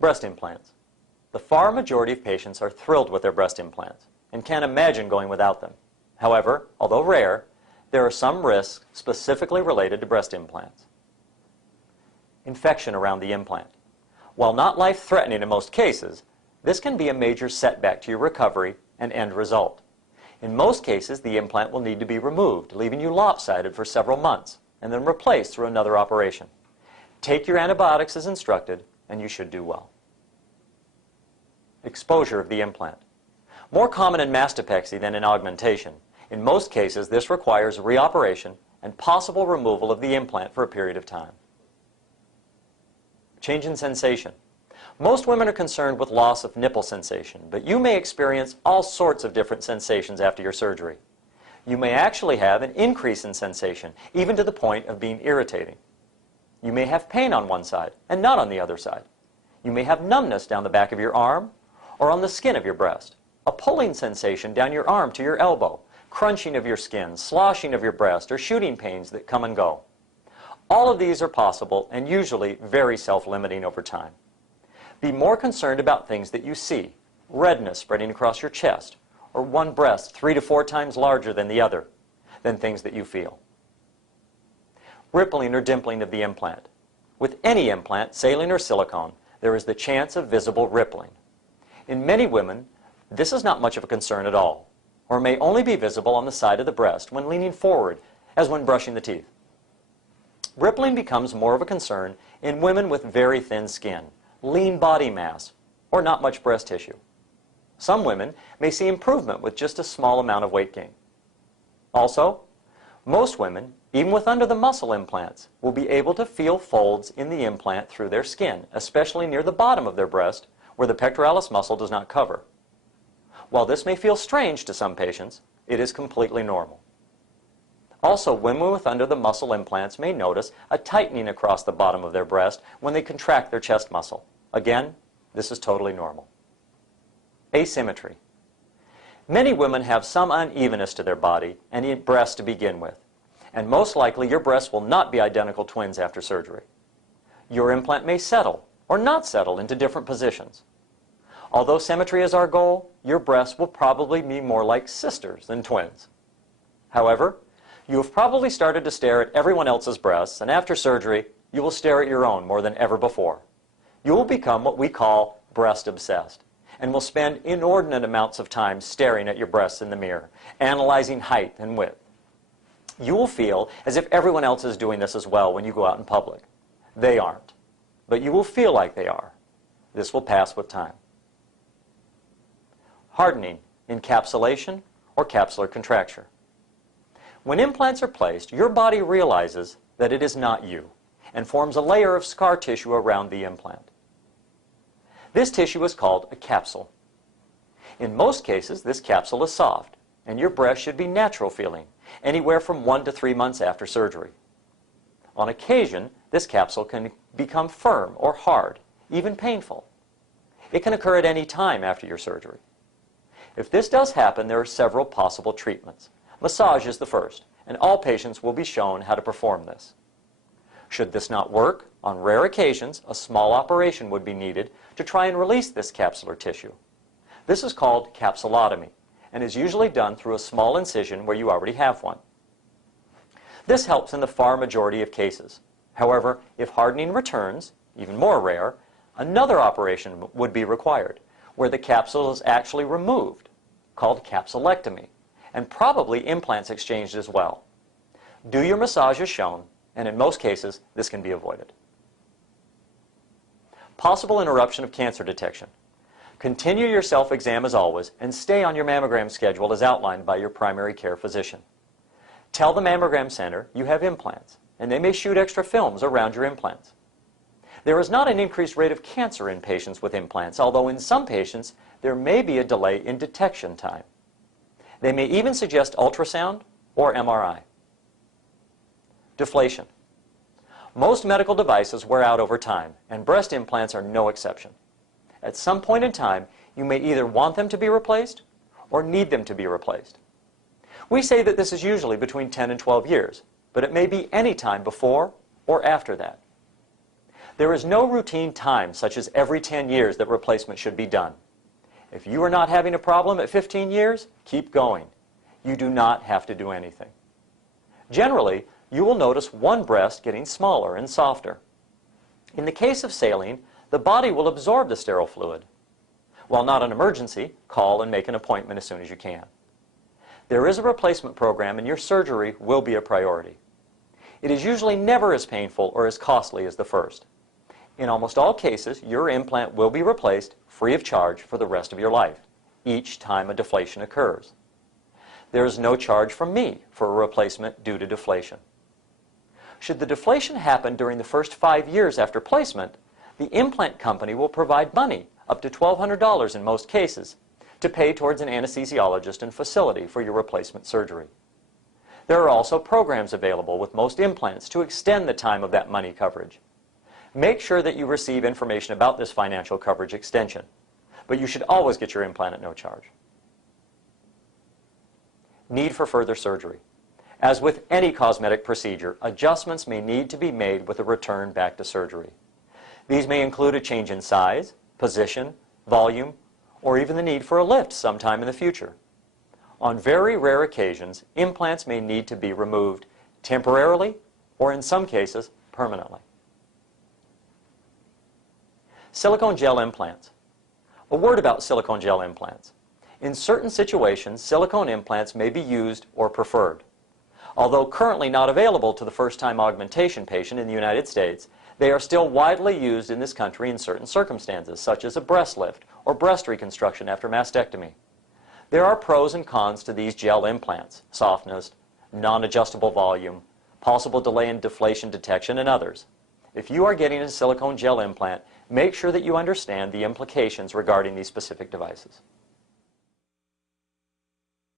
Breast implants. The far majority of patients are thrilled with their breast implants and can't imagine going without them. However, although rare, there are some risks specifically related to breast implants. Infection around the implant. While not life-threatening in most cases, this can be a major setback to your recovery and end result. In most cases, the implant will need to be removed, leaving you lopsided for several months, and then replaced through another operation. Take your antibiotics as instructed, and you should do well. Exposure of the implant. More common in mastopexy than in augmentation. In most cases, this requires reoperation and possible removal of the implant for a period of time. Change in sensation. Most women are concerned with loss of nipple sensation, but you may experience all sorts of different sensations after your surgery. You may actually have an increase in sensation, even to the point of being irritating. You may have pain on one side and not on the other side. You may have numbness down the back of your arm or on the skin of your breast, a pulling sensation down your arm to your elbow, crunching of your skin, sloshing of your breast, or shooting pains that come and go. All of these are possible and usually very self-limiting over time. Be more concerned about things that you see, redness spreading across your chest, or one breast 3 to 4 times larger than the other, than things that you feel. Rippling or dimpling of the implant. With any implant, saline or silicone, there is the chance of visible rippling. In many women, this is not much of a concern at all, or may only be visible on the side of the breast when leaning forward, as when brushing the teeth. Rippling becomes more of a concern in women with very thin skin, lean body mass, or not much breast tissue. Some women may see improvement with just a small amount of weight gain. Also, most women, even with under-the-muscle implants, will be able to feel folds in the implant through their skin, especially near the bottom of their breast, where the pectoralis muscle does not cover. While this may feel strange to some patients, it is completely normal. Also, women with under-the-muscle implants may notice a tightening across the bottom of their breast when they contract their chest muscle. Again, this is totally normal. Asymmetry. Many women have some unevenness to their body and breasts to begin with, and most likely your breasts will not be identical twins after surgery. Your implant may settle or not settle into different positions. Although symmetry is our goal, your breasts will probably be more like sisters than twins. However, you have probably started to stare at everyone else's breasts, and after surgery, you will stare at your own more than ever before. You will become what we call breast obsessed, and will spend inordinate amounts of time staring at your breasts in the mirror, analyzing height and width. You will feel as if everyone else is doing this as well when you go out in public. They aren't, but you will feel like they are. This will pass with time. Hardning, encapsulation, or capsular contracture. When implants are placed, your body realizes that it is not you and forms a layer of scar tissue around the implant. This tissue is called a capsule. In most cases, this capsule is soft, and your breast should be natural feeling, anywhere from 1 to 3 months after surgery. On occasion, this capsule can become firm or hard, even painful. It can occur at any time after your surgery. If this does happen, there are several possible treatments. Massage is the first, and all patients will be shown how to perform this. Should this not work, on rare occasions, a small operation would be needed to try and release this capsular tissue. This is called capsulotomy, and is usually done through a small incision where you already have one. This helps in the far majority of cases. However, if hardening returns, even more rare, another operation would be required, where the capsule is actually removed, called capsulectomy, and probably implants exchanged as well. Do your massage as shown, and in most cases, this can be avoided. Possible interruption of cancer detection. Continue your self-exam as always, and stay on your mammogram schedule as outlined by your primary care physician. Tell the mammogram center you have implants, and they may shoot extra films around your implants. There is not an increased rate of cancer in patients with implants, although in some patients there may be a delay in detection time. They may even suggest ultrasound or MRI. Deflation. Most medical devices wear out over time, and breast implants are no exception. At some point in time, you may either want them to be replaced or need them to be replaced. We say that this is usually between 10 and 12 years, but it may be any time before or after that. There is no routine time, such as every 10 years, that replacement should be done. If you are not having a problem at 15 years, keep going. You do not have to do anything. Generally, you will notice one breast getting smaller and softer. In the case of saline, the body will absorb the sterile fluid. While not an emergency, call and make an appointment as soon as you can. There is a replacement program, and your surgery will be a priority. It is usually never as painful or as costly as the first. In almost all cases, your implant will be replaced free of charge for the rest of your life, each time a deflation occurs. There is no charge from me for a replacement due to deflation. Should the deflation happen during the first 5 years after placement, the implant company will provide money, up to $1,200 in most cases, to pay towards an anesthesiologist and facility for your replacement surgery. There are also programs available with most implants to extend the time of that money coverage. Make sure that you receive information about this financial coverage extension, but you should always get your implant at no charge. Need for further surgery. As with any cosmetic procedure, adjustments may need to be made with a return back to surgery. These may include a change in size, position, volume, or even the need for a lift sometime in the future. On very rare occasions, implants may need to be removed temporarily or, in some cases, permanently. Silicone gel implants. A word about silicone gel implants. In certain situations, silicone implants may be used or preferred. Although currently not available to the first-time augmentation patient in the United States, they are still widely used in this country in certain circumstances, such as a breast lift or breast reconstruction after mastectomy. There are pros and cons to these gel implants: softness, non-adjustable volume, possible delay in deflation detection, and others. If you are getting a silicone gel implant, make sure that you understand the implications regarding these specific devices.